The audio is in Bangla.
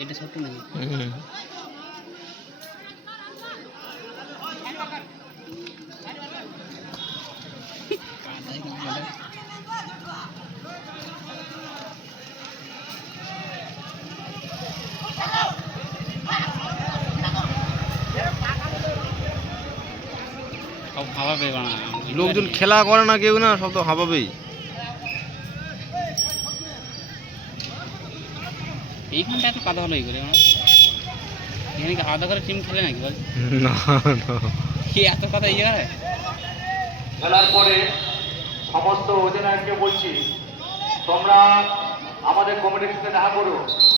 এটা ছোট নাকি? সব হাওয়াবে বানা লোকজন খেলা করে না কেউ না, সব তো হাঁপাবেই। এইখানটা এত কাদা হলো এই করে আমার এখানে কি আলাদা করে টিম খেলে নাকি বল? না না, কি এত কথা এই জায়গায়? খেলার পরে সমস্ত অধিনায়ককে বলছি, তোমরা আমাদের কমিটির সাথে দেখা করো।